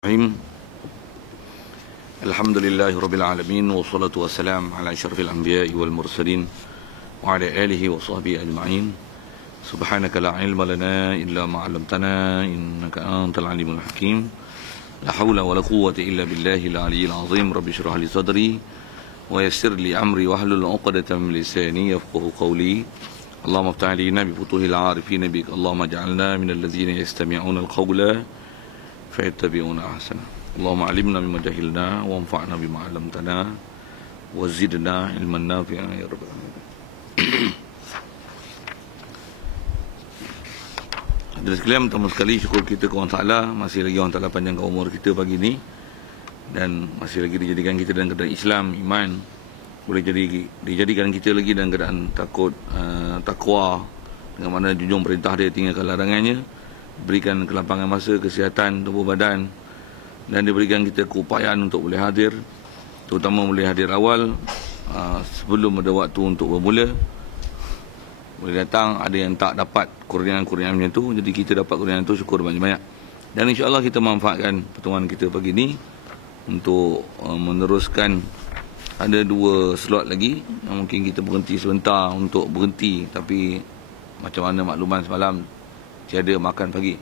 Bismillahirrahmanirrahim. Alhamdulillahirabbil alamin wassalatu wassalamu ala asyrafil anbiya'i wal mursalin wa ala alihi wa sahbihi ajma'in. Subhanaka la ilma lana illa ma 'allamtana innaka antal alimul hakim. La haula wala quwwata illa billahil aliyyil azim. Rabbi shrah li sadri wa yassir li amri wahlul 'uqdatam min lisani yafqahu qawli. Allahumma iftah 'alaina bi futuhil 'arifin bik. Allahumma ij'alna minal ladzina yastami'una al-qawla فيتبعون أحسنه. اللهم علمنا بما جهلنا وانفعنا بما علمتنا وزدنا علما نافعا يا رب العالمين. Hadirin sekalian, pertama sekali syukur kita kepada Allah Taala, masih lagi Allah Taala panjangkan umur kita pagi ini dan masih lagi dijadikan kita dalam keadaan Islam, iman, boleh dijadikan kita lagi dalam keadaan takwa, dengan mana junjung perintah dia, tinggalkan larangannya, berikan kelapangan masa, kesihatan tubuh badan, dan diberikan kita keupayaan untuk boleh hadir, terutama boleh hadir awal sebelum ada waktu untuk bermula. Boleh datang, ada yang tak dapat kurniaan-kurniaan macam tu, jadi kita dapat kurniaan tu, syukur banyak-banyak. Dan insya-Allah kita manfaatkan pertemuan kita pagi ni untuk meneruskan. Ada 2 slot lagi yang mungkin kita berhenti sebentar untuk berhenti, tapi macam mana makluman semalam tiada makan pagi.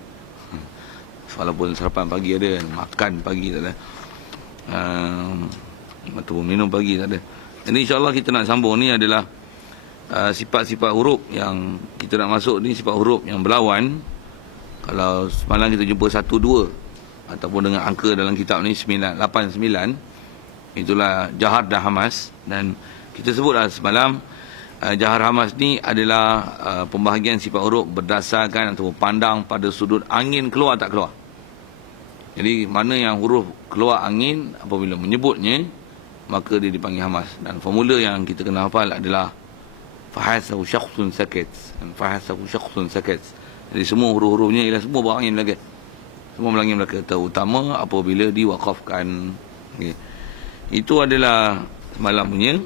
Walaupun sarapan pagi ada, makan pagi tak ada. Ataupun minum pagi tak ada. Jadi insya-Allah kita nak sambung ni adalah sifat-sifat huruf yang kita nak masuk ni, sifat huruf yang berlawan. Kalau semalam kita jumpa 1, 2 ataupun dengan angka dalam kitab ni 9, 8, 9, itulah jahar dan hamas. Dan kita sebutlah semalam jahar hamas ni adalah pembahagian sifat huruf berdasarkan atau pandang pada sudut angin keluar tak keluar. Jadi mana yang huruf keluar angin apabila menyebutnya, maka dia dipanggil hamas. Dan formula yang kita kena hafal adalah fahasahu syakhsun sakit, fahasahu syakhsun sakit. Jadi semua huruf-hurufnya ialah semua berangin belaka. Semua berangin belaka, terutama apabila diwakafkan. Okay. Itu adalah semalam punya.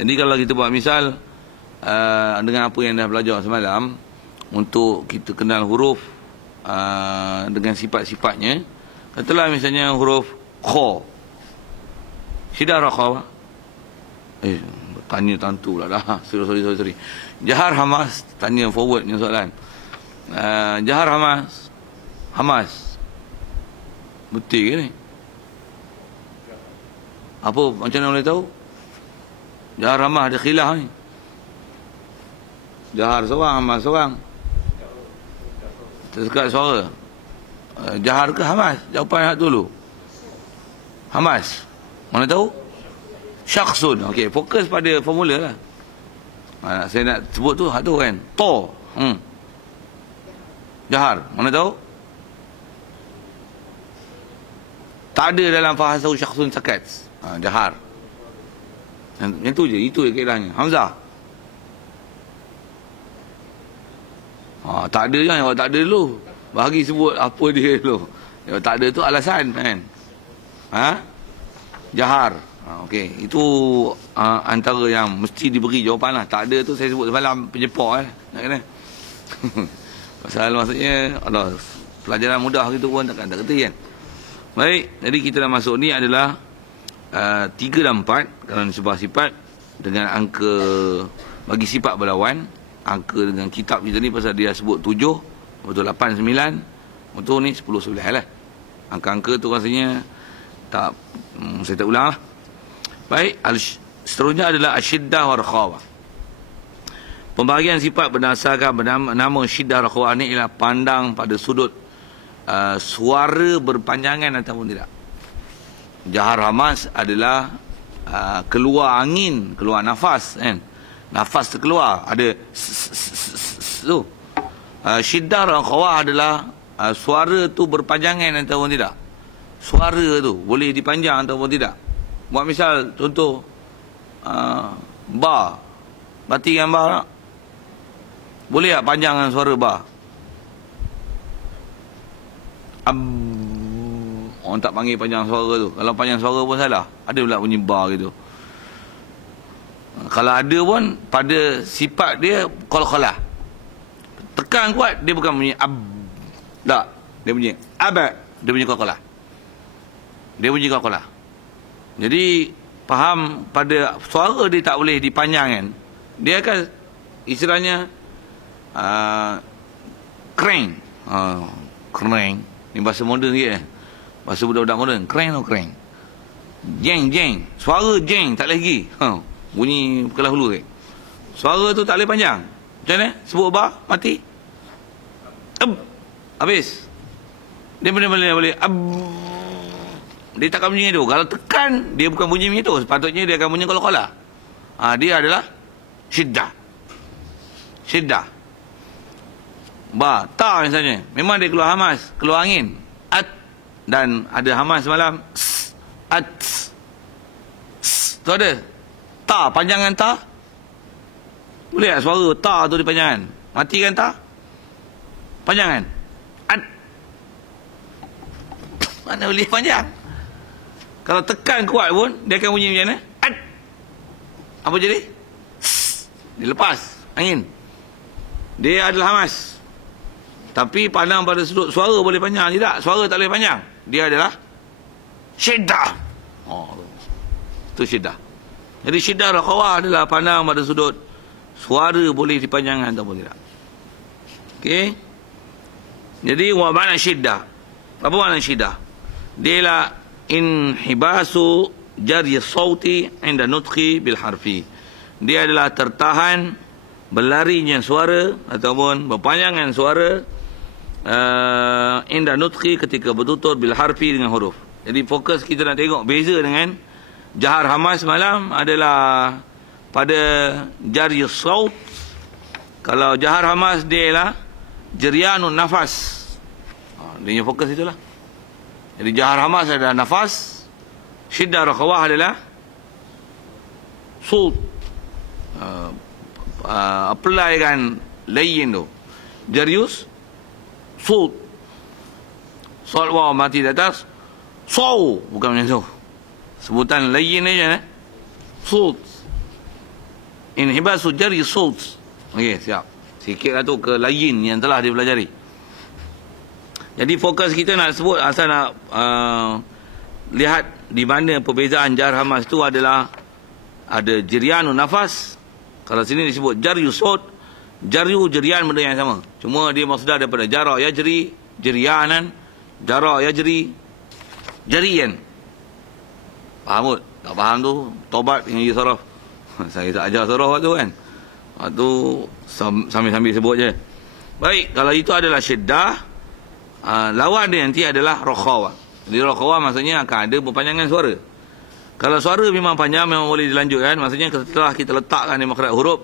Jadi kalau kita buat misal dengan apa yang dah belajar semalam, untuk kita kenal huruf dengan sifat-sifatnya. Katalah misalnya huruf kha, syiddah kha, tanya tentu lah dah. Sorry. Jahar hamas, tanya forward ni soalan. Jahar hamas betul ke ni? Apa, macam mana boleh tahu? Jahar hamas ada khilaf ni. Jahar seorang, hamas seorang. Tersekat suara. Jahar ke hamas? Jawapan dulu. Hamas. Mana tahu? Syakhsun. Okey, fokus pada formula lah. Saya nak sebut tu, tu kan. To. Jahar. Mana tahu? Tak ada dalam fahasau syakhsun sakat. Jahar. Yang tu je. Itu je keadanya. Hamzah. Tak ada kan, kalau tak ada dulu bagi sebut apa dia dulu. Kalau tak ada tu alasan kan. Jahar. Okey, itu antara yang mesti diberi jawapan lah. Tak ada tu saya sebut semalam penyepak nak kena. Pasal maksudnya Allah, pelajaran mudah gitu pun tak kerti kan. Baik, jadi kita dah masuk ni adalah 3 dan 4 kerana sebuah sifat dengan angka bagi sifat berlawan. Angka dengan kitab kita ni pasal dia sebut 7, betul 8, 9, betul ni 10, 11 lah. Angka-angka tu rasanya tak, saya tak ulang lah. Baik, seterusnya adalah asyiddah wa rakhawah. Pembahagian sifat berdasarkan nama syiddah rakhawah ni ialah pandang pada sudut suara berpanjangan ataupun tidak. Jahar hamas adalah keluar angin, keluar nafas kan. Nafas terkeluar, ada tu. Syiddah rakhawah adalah suara tu berpanjangan ataupun tidak. Suara tu boleh dipanjang ataupun tidak. Buat misal contoh ba, bati kan ba tak? Boleh tak panjangkan suara ba? Orang tak panggil panjang suara tu. Kalau panjang suara pun salah. Ada pula bunyi ba gitu. Kalau ada pun pada sifat dia qalqalah. Tekan kuat, dia bukan bunyi ab. Tak, dia bunyi ab. Dia bunyi qalqalah. Dia bunyi qalqalah. Jadi faham pada suara dia tak boleh dipanjangkan. Dia akan istilahnya crank. Crank. Ni bahasa moden sikit Bahasa budak-budak moden. Crank atau crank. Jeng. Suara jeng tak boleh lagi. Bunyi kelah hulu ke. Suara tu tak boleh panjang. Macam mana? Sebut bar, mati. Habis. Dia boleh. Dia takkan bunyi tu. Kalau tekan, dia bukan bunyi macam tu. Sepatutnya dia akan bunyi qalqalah. Dia adalah syiddah. Ba, ta misalnya. Memang dia keluar hamas, keluar angin. At. Dan ada hamas malam. At. Tu ada. Ta, panjangan ta. Boleh tak suara ta tu dipanjangkan? Matikan ta. Panjangan. At. Mana boleh panjang? Kalau tekan kuat pun, dia akan bunyi macam mana? At. Apa jadi? Dia lepas angin. Dia adalah hamas. Tapi pandang pada sudut suara boleh panjang. Tidak, suara tak boleh panjang. Dia adalah syiddah. Itu syiddah. Jadi syiddah rakhawah adalah pandang pada sudut suara boleh dipanjangkan ataupun tidak. Okey. Jadi wa makna syiddah. Apa makna syiddah? Dia ialah inhibasu jari sauti inda nutqi bil harfi. Dia adalah tertahan berlarinya suara ataupun berpanjangan suara inda nutqi ketika bertutur bil harfi dengan huruf. Jadi fokus kita nak tengok beza dengan jahar hamas malam adalah pada jari saut. Kalau jahar hamas dia ialah jerianun nafas. Dia punya fokus itulah. Jadi jahar hamas adalah nafas, syiddah rakhawah adalah saut. Apply kan layin tu. Jarius saut. Saut waw mati di atas. Saw bukan macam tu. Sebutan layin ni je saut. Inhibasu jari saut. Okey, siap. Sikitlah tu ke layin yang telah dipelajari. Jadi fokus kita nak sebut asal nak lihat di mana perbezaan jar hamas tu adalah ada jerianun nafas. Kalau sini disebut jaryu saut, jaryu jerian benda yang sama. Cuma dia maksudnya daripada jara yajri, jerianan, jara yajri, jarian. Faham tak? Tak faham tu tobat dengan saraf. Saya tak ajar saraf tu kan. Tu sambil-sambil sebut je. Baik, kalau itu adalah syiddah. Lawan dia nanti adalah rakhawah. Jadi rakhawah maksudnya akan ada perpanjangan suara. Kalau suara memang panjang, memang boleh dilanjutkan. Maksudnya setelah kita letakkan di makhraj huruf,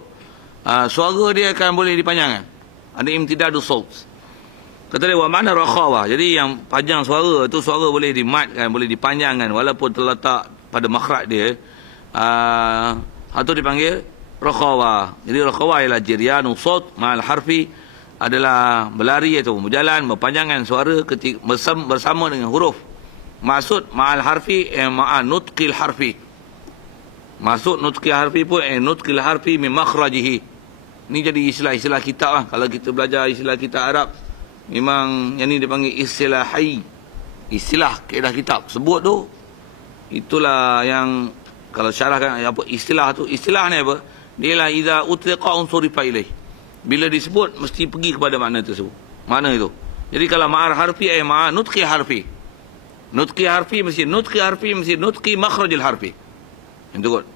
suara dia akan boleh dipanjangkan. Ada imtidadu saut. Kata dia wa mana rakhawah. Jadi yang panjang suara tu suara boleh dimatkan, boleh dipanjangkan walaupun terletak pada makhraj dia. Atau dipanggil rakhawah. Jadi rakhawah ialah jiryanu saut ma'al harfi, adalah berlari atau berjalan berpanjangan suara ketika bersama dengan huruf. Maksud ma'al harfi ma'a nutqil harfi. Maksud nutqil harfi pun nutqil harfi min makhrajihi. Ni jadi istilah-istilah kitab lah. Kalau kita belajar istilah kitab Arab, memang yang ni dipanggil istilahi. Istilah kaedah kitab. Sebut tu, itulah yang kalau syarahkan apa istilah tu. Istilah ni apa? Dia lah idza utliqa unsurifa ilaih. Bila disebut mesti pergi kepada makna tersebut. Mana itu? Jadi kalau ma'ar harfi ma'a nutqi harfi. Nutqi harfi mesti nutqi makhrajil harfi. Itu kot.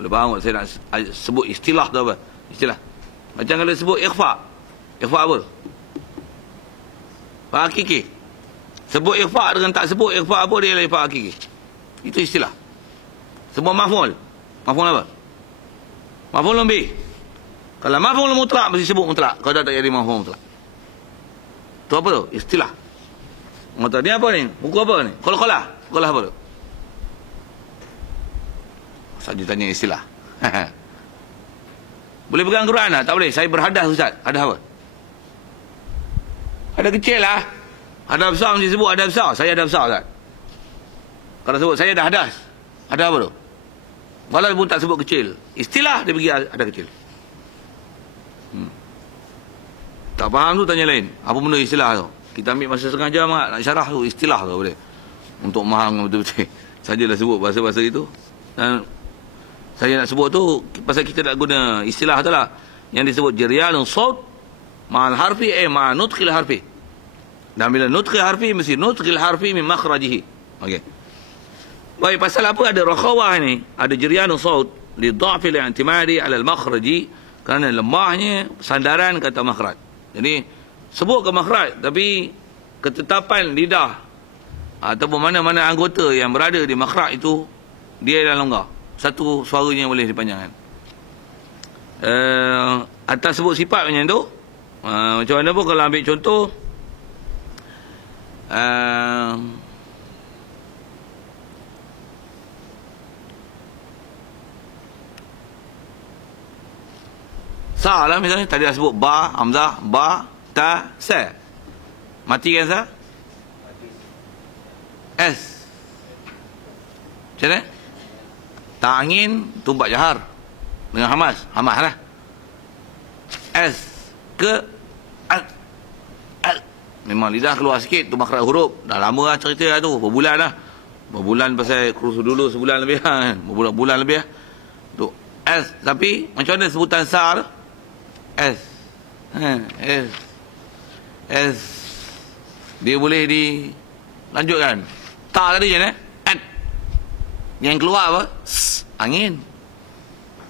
Boleh faham tak saya nak sebut istilah tu apa? Istilah. Macam kalau sebut ikhfa. Ikhfa apa? Ikhfa hakiki. Sebut ikhfa dengan tak sebut ikhfa apa dia ialah ikhfa hakiki. Itu istilah. Sebut maf'ul. Maf'ul apa? Maf'ul lebih. Kalau maf'ul mutlak mesti sebut mutlak. Kalau tak jadi maf'ul mutlak. Tu apa tu? Istilah. Mutlak ni apa ni? Buku apa ni? Qalqalah. Qalqalah apa tu? Saja tanya istilah. Boleh pegang Quran tak? Tak boleh. Saya berhadas Ustaz. Hadas apa? Ada kecil lah. Hadas besar mesti sebut hadas besar. Saya hadas besar Ustaz. Kalau sebut saya dah hadas. Hadas apa tu? Walaupun tak sebut kecil. Istilah dia pergi hadas kecil. Tak faham tu tanya lain. Apa benda istilah tu? Kita ambil masa setengah jam nak syarah tu istilah tu boleh. untuk memaham betul-betul. Sajalah sebut bahasa-bahasa itu. Dan saya nak sebut tu pasal kita nak guna istilah tu lah. Yang disebut jiryanun saut ma'al harfi ma'al nutqil harfi. Dan bila nutqil harfi mesti nutqil harfi min makhrajihi. Okey. Baik, pasal apa ada rakhawah ni? Ada jiryanun saut li dha'fil i'timadi 'ala al-makhraji, kerana lemahnya sandaran kata makhraj. Jadi sebut ke makhraj tapi ketetapan lidah ataupun mana-mana anggota yang berada di makhraj itu dia dah longgar. Satu suaranya boleh dipanjangkan. Atas sebut sifat macam tu, macam mana pun kalau ambil contoh, sa lah misalnya, tadi dah sebut ba, hamzah, ba, ta, sa. Mati kan sa? S. Macam mana? Tak angin, tumbat jahar. Dengan hamas. Hamas lah. S. Ke. Al. Al. Memang lidah keluar sikit. Tu makhraj huruf. Dah lama lah cerita lah tu. Berbulan lah. Berbulan pasal kursus dulu sebulan lebih lah. Berbulan lebih lah. Tu. S. Tapi macam mana sebutan sa tu? S. S. S. Dia boleh dilanjutkan. Ta tadi je ni. At. Yang keluar apa? S. Angin.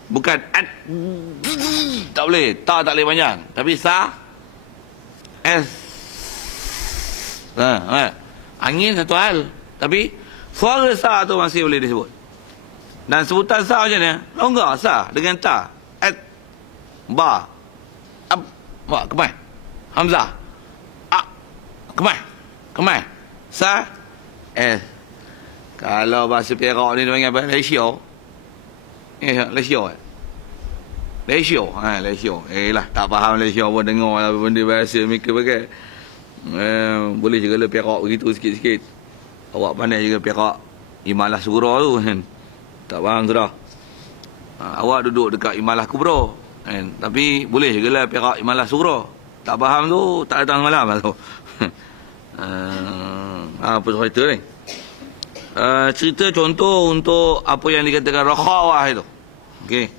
Bukan at. Tak boleh. Ta tak boleh panjang. Tapi sa. S. Angin satu hal. Tapi suara sa tu masih boleh disebut. Dan sebutan sa macam ni. Longgar sa dengan ta. At. Ba. Ab. Ba. Kemai. Hamzah. A. Kemai. Kemai. Sa. S. Kalau bahasa Perak ni dia panggil apa? Lesio. Lesio. Lesio. Lesio. Lah, tak faham Lesio pun dengar lah benda bahasa mereka pakai. Boleh juga lah Perak begitu sikit-sikit. Awak pandai juga Perak Imalah Sughra tu kan. Tak faham sudah. Awak duduk dekat Imalah Kubra kan. Tapi boleh juga lah Perak Imalah Sughra. Tak faham tu, tak datang malam lah tu. Apa cerita ni? Cerita contoh untuk apa yang dikatakan rakhawah itu. Okey.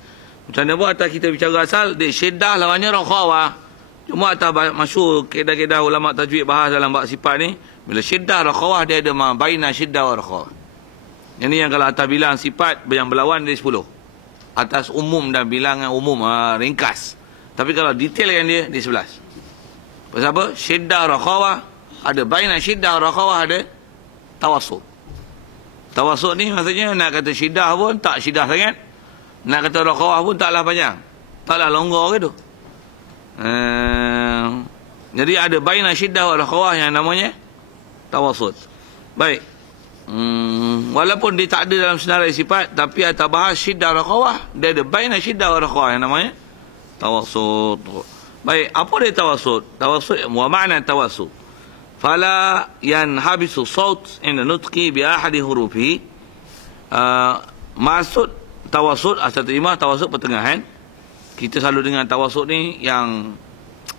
Macam mana pun atas kita bicara asal, dia syiddah lawannya rakhawah. Cuma atas masyhur kaedah-kaedah ulama tajwid bahas dalam bab sifat ni, bila syiddah rakhawah dia ada baina syiddah wa rakhawah. Yang ni yang kalau atas bilang sifat yang berlawan dia 10. Atas umum dan bilangan umum ringkas. Tapi kalau detailkan dia 11. Pasal apa? Syiddah rakhawah ada baina syiddah wa rakhawah ada tawassut. Tawassut ni maksudnya nak kata syiddah pun tak syiddah sangat. Nak kata rakhawah pun taklah panjang. Taklah longgar ke tu. Jadi ada baina syiddah wa rakhawah yang namanya tawassut. Baik. Walaupun dia tak ada dalam senarai sifat, tapi atas bahas syiddah rakhawah, dia ada baina syiddah wa rakhawah yang namanya tawassut. Baik, apa dia tawassut? Tawassut wa ma'na tawassut. Fala yanhabisu saut inda nutqi bi ahadi hurufi. Maksud tawassut asal terima tawassut pertengahan. Kita selalu dengar tawassut ni yang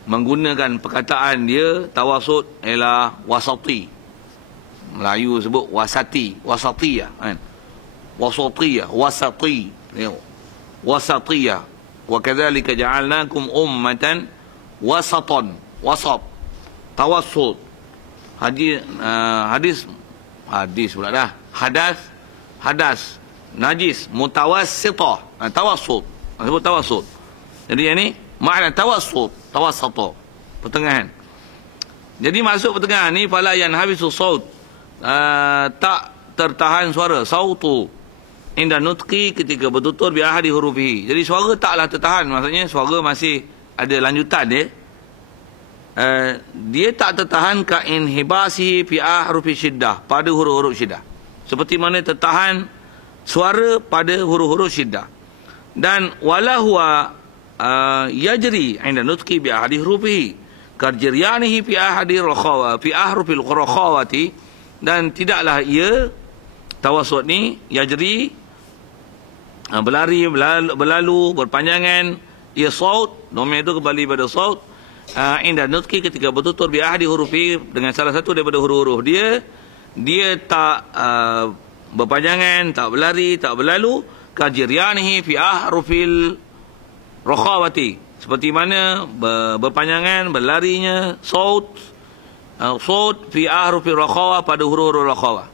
menggunakan perkataan dia tawassut ialah wasati. Melayu sebut wasati, wasatiyah kan. Wasatiyah, wasati. Wasatiyah. Wa kadzalika ja'alnakum ummatan wasatan. Wasat. Tawassut. Hadis pula dah. Hadas, najis, mutawassitah. Tawassut. Sebut tawassut. Jadi yang ni makna tawassut, tawassata, pertengahan. Jadi maksud pertengahan ni fala yanhabisu saut, tak tertahan suara, sautu inda nutqi ketika bertutur bi ahadi hurufihi. Jadi suara taklah tertahan, maksudnya suara masih ada lanjutan dia. Dia tak tertahan ka inhibasihi fi ahrufi syiddah, pada huruf-huruf syiddah. Seperti mana tertahan suara pada huruf-huruf syiddah. Dan wala huwa yajri 'inda nutqi bi ahadi hurufihi karjiryanihi fi ahadi rakhawa fi ahrufil rakhawati. Dan tidaklah ia tawassut ni yajri berlari, berlalu, berpanjangan, ia saut, domain itu kembali pada saut inda nutqi ketika bertutur bi ahadi hurufi, dengan salah satu daripada huruf-huruf dia, dia tak berpanjangan, tak berlari, tak berlalu, kajiryanihi fi ahrufil rakhawati, seperti mana berpanjangan, berlarinya saut fi ahrufil rakhawa, pada huruf-huruf rakhawa.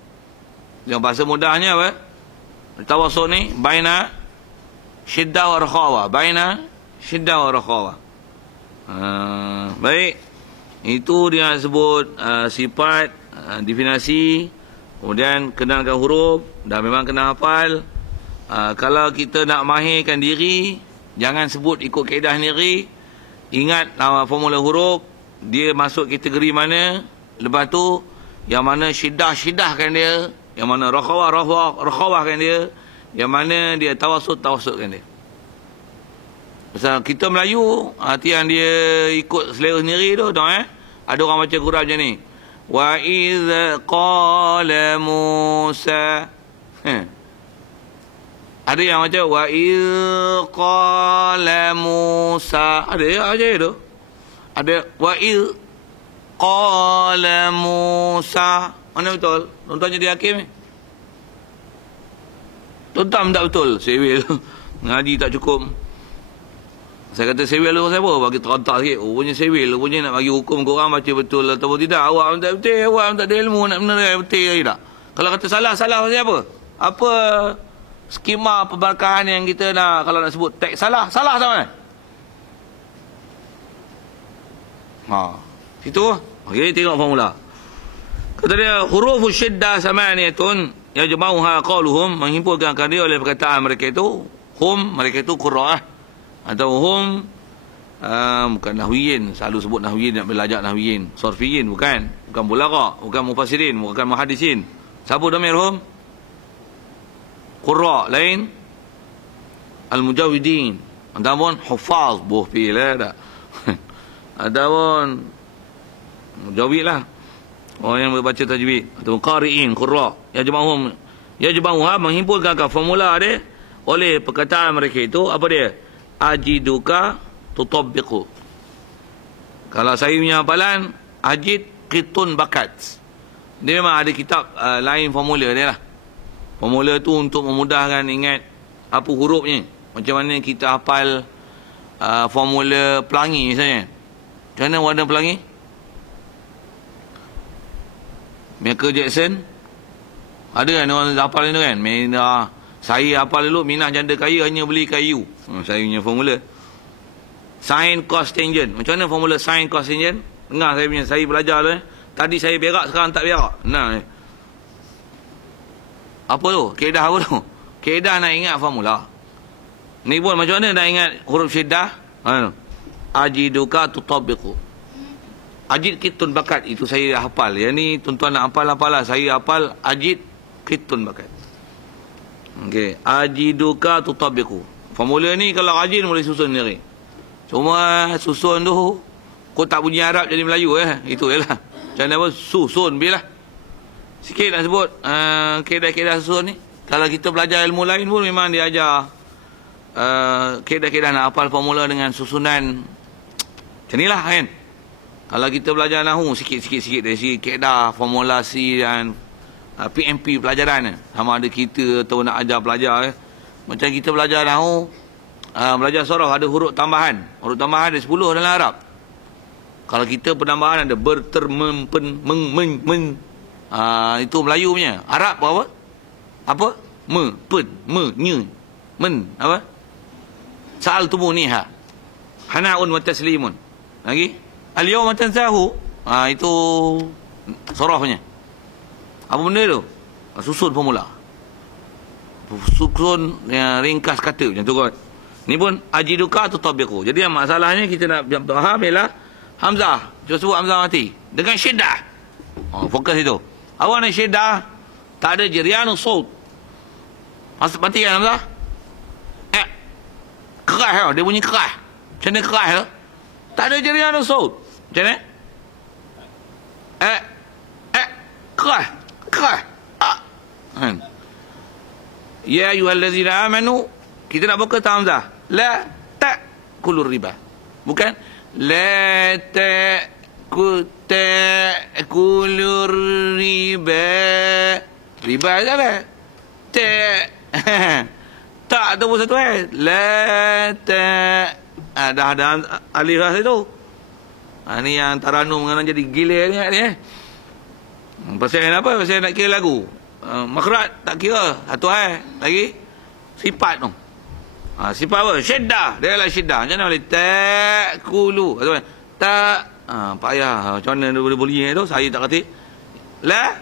Yang bahasa mudahnya apa? Tawassul ni baina syiddah wa rakhawa, baina syiddah wa rakhawa. Baik, itu dia sebut sifat, definisi. Kemudian kenalkan huruf, dah memang kena hafal. Kalau kita nak mahirkan diri, jangan sebut ikut kaedah sendiri. Ingat formula huruf, dia masuk kategori mana. Lepas tu yang mana syiddah-syiddahkan dia, yang mana rakhawahkan dia, yang mana dia tawassul-tawassulkan dia. Pasal kita Melayu, yang dia ikut selera sendiri tu, tahu ada orang baca Quran macam ni. Wa idh qala Musa. Ada yang macam wa idh qala Musa. Ada aja tu. Ada wa idh qala Musa. Mana betul? Tuan-tuan jadi hakim ni? Tuan-tuan tak betul. Sewil. Ngaji tak cukup. Saya kata sewil tu siapa? Bagi terontak sikit. Rupanya sewil. Rupanya nak bagi hukum korang baca betul atau tidak. Awak tak betul. Awak tak ada ilmu nak benar betul lagi tak? Kalau kata salah pasal apa? Apa skema perbarakahan yang kita nak, kalau nak sebut teks salah tak mana? Situ. Okey, tengok formula. Kata dia hurufus syiddah samaniyatun yajma'uha qauluhum, menghimpulkan dia oleh perkataan mereka itu. Hum, mereka itu qurra'ah. Atau hum, bukan nahwiyin. Selalu sebut nahwiyin, nak belajar nahwiyin. Sorfiyin, bukan bulagha, bukan mufassirin, bukan muhaddisin. Siapa dhamir hum? Qurra, lain al-mujawidin. Ataupun hufaz, buh pilih tak. Ataupun mujawid lah, orang yang berbaca tajwid. Ataupun qari'in, qurra. Yajma'uha, menghimpulkan formula dia oleh perkataan mereka itu. Apa dia? Ajiduka tutabbiqu. Kalau saya punya hafalan, ajid qitun bakat. Dia memang ada kitab lain formula dia lah. Formula tu untuk memudahkan ingat apa hurufnya. Macam mana kita hafal formula pelangi misalnya. Macam mana warna pelangi? Michael Jackson. Ada kan orang hafal itu kan? Merah. Saya hafal dulu, Minah janda kaya hanya beli kayu. Saya punya formula. Sin, cos, tangent. Macam mana formula sin, cos, tangent? Dengar saya belajar dulu. Tadi saya berak, sekarang tak berak. Nah. Apa tu? Kaedah apa tu? Kaedah nak ingat formula. Ni pun macam mana nak ingat huruf syiddah? Ajiduka tutabbiqu. Ajid kitun bakat. Itu saya hafal. Yang ni tuan-tuan nak hafal lah. Saya hafal ajid kitun bakat. Okey, ajiduka tutabbiqu. Formula ni kalau ajid boleh susun sendiri. Cuma susun tu kau tak bunyi Arab jadi Melayu Itu jelah. Macam mana apa? Susun bilah. Sikit nak sebut kaedah-kaedah susun ni. Kalau kita belajar ilmu lain pun memang dia ajar kaedah-kaedah nak hafal formula dengan susunan. Macam inilah kan. Kalau kita belajar nahu sikit-sikit dari segi kaedah, formulasi dan PMP pelajaran. Sama ada kita atau nak ajar pelajar. Macam kita belajar nahu, belajar sorof ada huruf tambahan. Huruf tambahan ada 10 dalam Arab. Kalau kita penambahan ada berter, pen, men. Itu Melayu punya. Arab apa? Apa? Me, pen, nye, men. Apa? Sa'al tumuniha. Hana'un wa taslimun. Lagi? Al-yawma tansahu. Itu sorofnya. Apa benda tu? Susun formula. Susun ringkas kata macam tu kot. Ni pun ajiduka tutabbiqu. Jadi yang masalahnya kita nak faham ialah hamzah. Cuba sebut hamzah mati. Dengan syiddah. Fokus itu. Awak nak syiddah, tak ada jirianu saut. Mati kan hamzah? Kerah. Dia bunyi kerah. Macam mana kerah tu? Tak ada jirianu saut. Macam mana? Kerah. Ya ayyuhallazina amanu, kita nak buka hamzah. La ta'kulur riba. Bukan la ta'kulur riba. Riba je apa? Tak tu pun satu la dah ada alif lah itu. Ni yang Taranum kadang jadi gila ni. Pasal apa? Pasal nak kira lagu. Makhraj tak kira. Satu lagi sifat tu. Sifat apa? Syiddah. Dia lah syiddah. Macam mana boleh ta'kulu? Tak payah. Macam mana dia boleh bunyi tu? Saya tak kata. La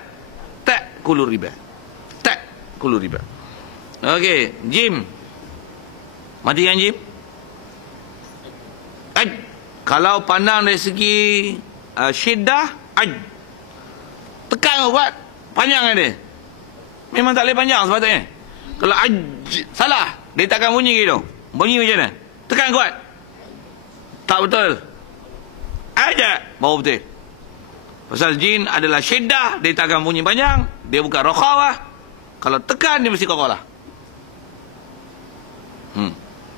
ta'kulu riba. Ta'kulu riba. Okey, jim. Matikan jim. Aj. Kalau pandang dari segi syiddah, aj. Tekan kuat, panjang dia. Memang tak boleh panjang sepatutnya. Kalau aj salah, dia takkan bunyi gitu. Bunyi macam mana? Tekan kuat. Tak betul. Aja baru betul. Pasal jin adalah syiddah, dia takkan bunyi panjang, dia bukan rakhawah. Kalau tekan dia mesti qaqalah.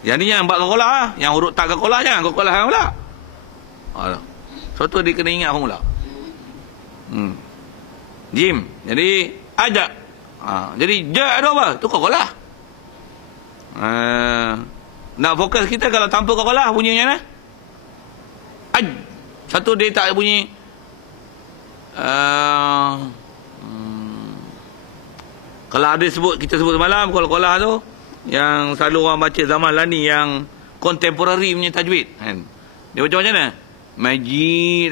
Yang ni yang buat qaqalah, yang huruf tak qaqalah jangan qaqalah pula. Suatu dia kena ingat pula. Jim. Jadi ajak. Jadi ja ada apa? Tu qaqalah. Nak fokus kita kalau tanpa qaqalah bunyi macam mana? Aj. Satu dia tak bunyi kalau ada kita sebut semalam qaqalah tu yang selalu orang baca zaman lani yang contemporary punya tajwid kan. Dia baca macam mana? Majid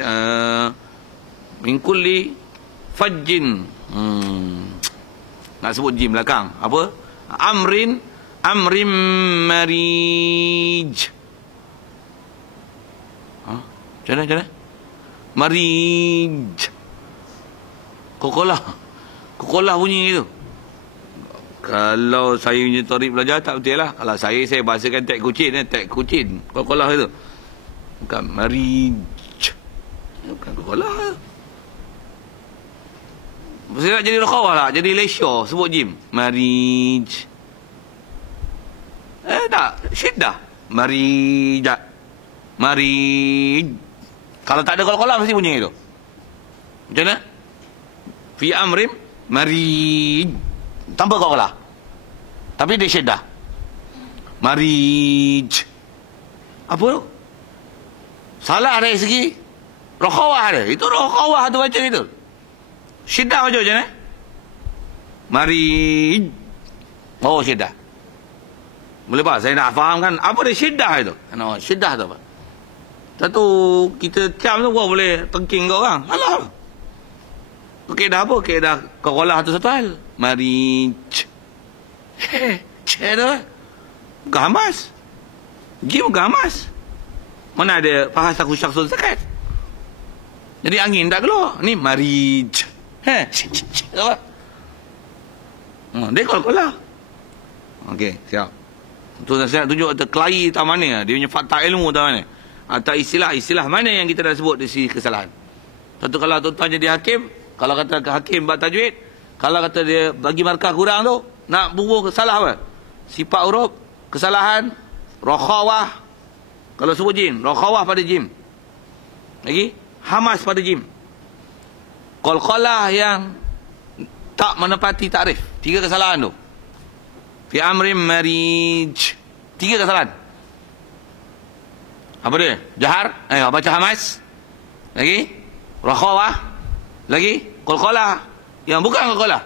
min kulli fajjin. Nak sebut jim belakang. Apa? Amrin marij. Macam mana? Marij. Kokolah bunyi itu. Kalau saya punya tarik belajar tak betul lah. Kalau saya bahasakan tek kucin. Kokolah itu. Bukan marij. Bukan kokolah. Mesti nak jadi rakhawah lah. Jadi lesyo. Sebut jim. Marij. Tak. Syiddah. Marijat. Marij. Kalau tak ada kolah mesti bunyi itu. Macam mana? Fi amrim marij. Tanpa kolah. Tapi dia syiddah. Marij. Apa tu? Salah dari segi rakhawah ada. Itu rakhawah tu baca itu. Syiddah baca macam mana? Marij. Oh, syiddah. Boleh pak? Saya nak fahamkan apa dia syiddah itu. Syiddah tu apa? Satu kita cam tu kau boleh tengking kau orang. Alah. Keedah apa? Keedah kolah tu satu hal. Marij. Cik tu. Gamas. Jim gamas. Mana ada fahas aku syaksul zakat. Jadi angin tak keluar. Ni marij. Apa? Dia kolah. Okey, siap. Tu saya nak tunjuk kelahi tak mana. Dia punya fakta ilmu tak mana. Atau istilah mana yang kita dah sebut di sisi kesalahan. Satu kalau tuan-tuan jadi hakim, kalau kata hakim buat tajwid, kalau kata dia bagi markah kurang tu, nak bubuh salah apa? Sifat huruf, kesalahan, rakhawah. Kalau sebut jim, rakhawah pada jim. Lagi, hamas pada jim. Qalqalah yang tak menepati takrif. 3 kesalahan tu. Fi amrim marij. 3 kesalahan. Apa dia? Jahar. Baca hamas. Lagi. Rakhawah. Lagi. Qalqalah. Yang bukan qalqalah.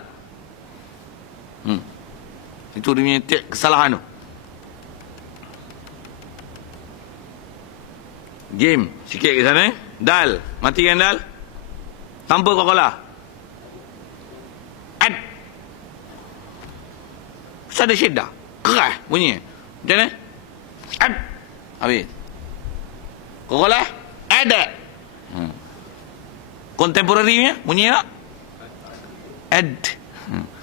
Itu dia punya kesalahan tu. Game. Sikit ke sana. Dal. Matikan dal. Tanpa qalqalah. Ad. Ustaz ada syiddah. Kerah bunyi. Macam mana? Ad. Habis. Qalqalah ada. Contemporary-nya bunyi tak? Ad.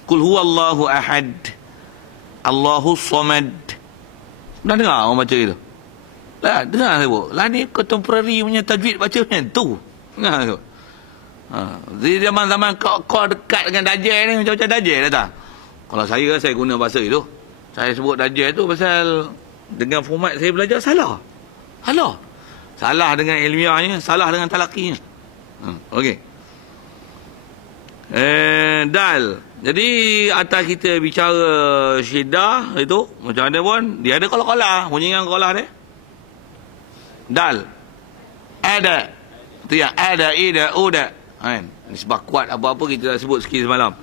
Qul huwallahu ahad. Allahu samad. Dah dengar orang baca itu? Dah dengar saya buat. Lah ni contemporary punya tajwid baca macam tu. Dengar tu. Di zaman-zaman kau dekat dengan dajjal ni macam-macam dajjal datang. Kalau saya guna bahasa itu. Saya sebut dajjal tu pasal dengan format saya belajar salah. Salah dengan ilmiahnya, salah dengan talaqinya. Okey. Dal. Jadi atas kita bicara syiddah itu macam mana pun dia ada qalah-qalah, bunyi dengan qalah dia. Dal. Ada. Itu yang ada, ida, uda. Kan? Nisbah kuat apa-apa kita dah sebut sikit semalam.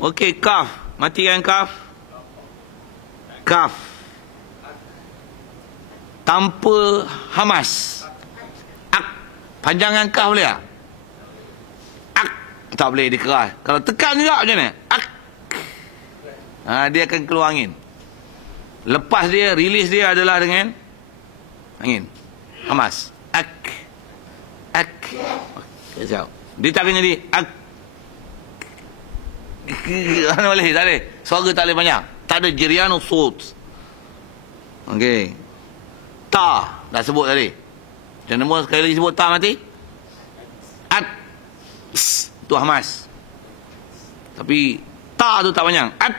Okey, kaf. Mati kan kaf? Kaf. Tanpa hamas. Ak. Panjangan kaf boleh tak? Ak. Tak boleh dikeras. Kalau tekan juga macam mana? Ak. Dia akan keluar angin. Lepas dia, rilis dia adalah dengan angin. Hamas. Ak. Ak. Sekejap. Dia tak akan jadi ak. Mana boleh? Tak boleh. Suara tak boleh panjang. Tak ada jirianu sut. Okey. Ta. Dah sebut tadi. Macam mana sekali lagi sebut ta mati? At. Tu hamas. Tapi ta tu tak panjang. At.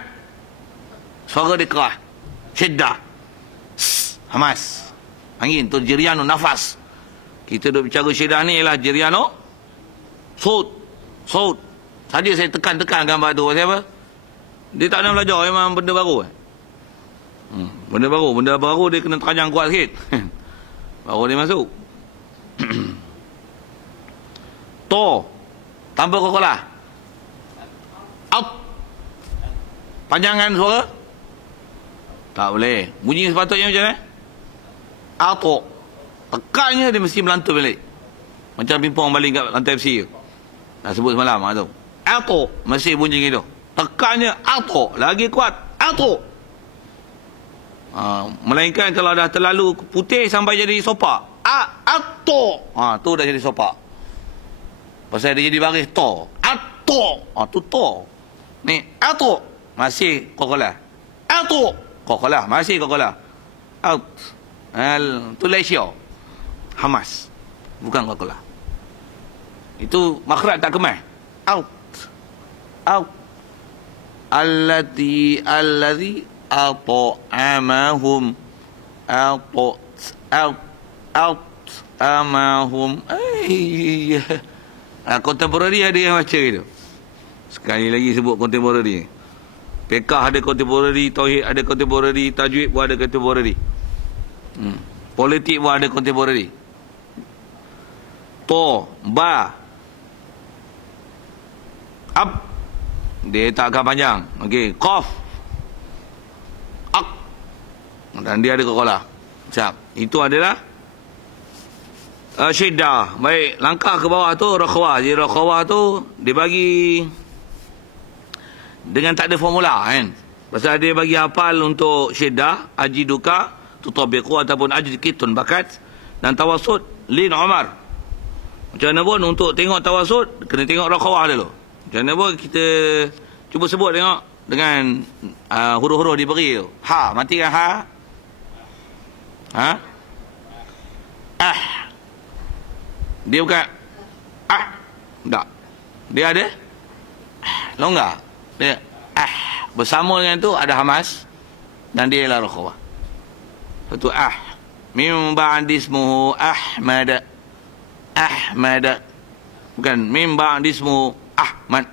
Suara dia kerah. Syiddah. Hamas. Angin tu jirianu nafas. Kita duk bicara syiddah ni ialah jirianu sut. Sut. Saja saya tekan-tekan gambar tu. Pasal apa? Dia tak nak belajar. Memang benda baru. Benda baru. Benda baru dia kena terajang kuat sikit. Baru dia masuk. To. Tanpa qalah. Out. Panjangan suara? Tak boleh. Bunyi sepatutnya macam mana? Ato. Tekannya dia mesti melantur balik. Macam pimpong baling kat lantai besi tu. Dah sebut semalam tu. Ato. Mesti bunyi gitu. Tekannya ato. Lagi kuat. Ato. Melainkan kalau dah terlalu putih sampai jadi sopak. Ato. Tu dah jadi sopak. Pasal dia jadi baris to. Ato. Tu to. Ni ato. Masih qalah. Ato. Qalah. Masih qalah. Out. Tu lesio. Hamas. Bukan qalah. Itu makhraj tak kemas. Out. Out. Allazi at'amahum. Amahum. Contemporary ada yang baca itu. Sekali lagi sebut contemporary. Fiqh ada contemporary, tauhid ada contemporary, tajwid pun ada contemporary. Politik pun ada contemporary. To, ba, ab, dia tak akan panjang. Okey, qaf, ak, dan dia ada qalah. Siap. Itu adalah syiddah. Baik, langkah ke bawah tu rakhawah. Jadi rakhawah tu dia bagi dengan tak ada formula kan. Pasal dia bagi hafal untuk syiddah, ajiduka tutabiqu ataupun ajidkitun bakat, dan tawassut lin Umar. Macam mana pun untuk tengok tawassut kena tengok rakhawah dulu. Macam mana pun kita cuba sebut tengok dengan huruf-huruf diberi tu. Ha, matikan ha. Ha? Dia bukan tak. Dia ada longgar. Dia bersama dengan tu ada hamas dan dia ialah rakhawah. Satu mim ba'dismuhu Ahmad. Ahmad. Bukan mim ba'dismuhu Ahmad.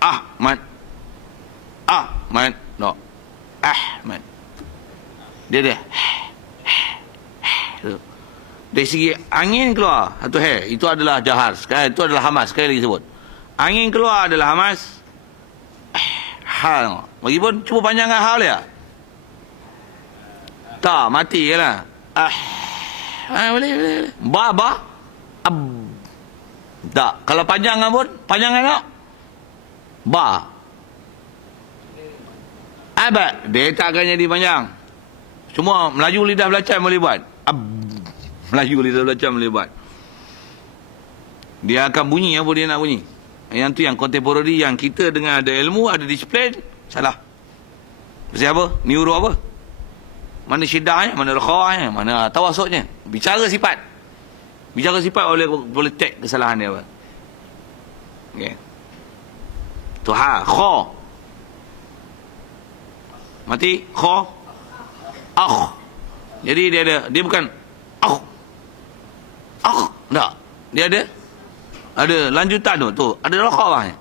Ahmad. Ahmad. No. Ahmad. Dia. Dari segi angin keluar satu itu adalah jahar. Sekali itu adalah hamas. Sekali lagi sebut. Angin keluar adalah hamas. Hal. Bagipun cuba panjangkan hal dia. Tak, mati je lah. Boleh. Ba. Ab. Tak. Kalau panjangan pun, panjangan tak? Ba. Abad. Dia tak akan jadi panjang. Cuma melaju lidah belacan boleh buat. Ab. Melaju lidah belacan boleh buat. Dia akan bunyi apa dia nak bunyi. Yang tu yang contemporary, yang kita dengan ada ilmu, ada disiplin, salah. Pasal apa? Ni huruf apa? Mana syiddahnya, mana rakhawahnya, mana tawassutnya. Bicara sifat. Bicara sifat boleh check kesalahan dia apa. Okey. Tu ha, kha. Mati kha. Jadi dia bukan tak. Dia ada lanjutan tu. Ada rakhawahnya.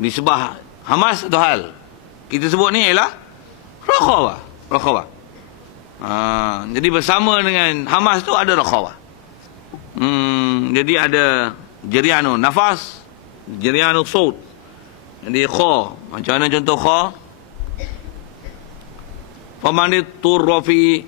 Nisbah hamas atau hal. Kita sebut ni ialah rakhawah. Jadi bersama dengan hamas tu ada rakhawah. Jadi ada jerianu nafas, jerianu saut. Jadi kha, macam mana contoh kha? Famanit turra fi